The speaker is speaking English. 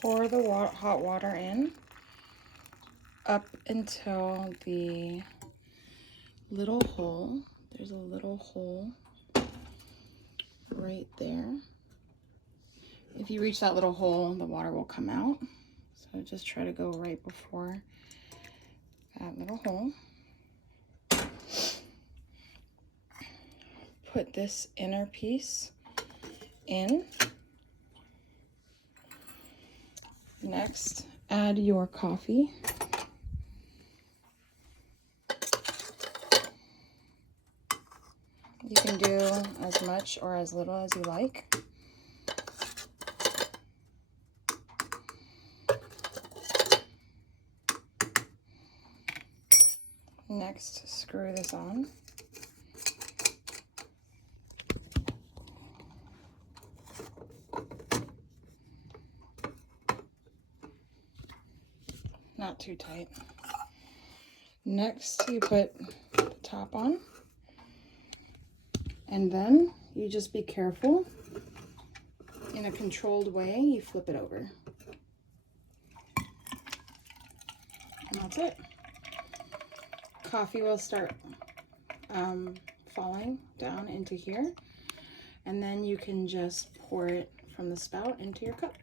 Pour the hot water in up until the little hole. There's a little hole right there. If you reach that little hole, the water will come out. So just try to go right before that little hole. Put this inner piece in. Next, add your coffee. You can do as much or as little as you like. Next, screw this on. Not too tight. Next, you put the top on. And then you just be careful. In a controlled way, you flip it over. And that's it. Coffee will start falling down into here. And then you can just pour it from the spout into your cup.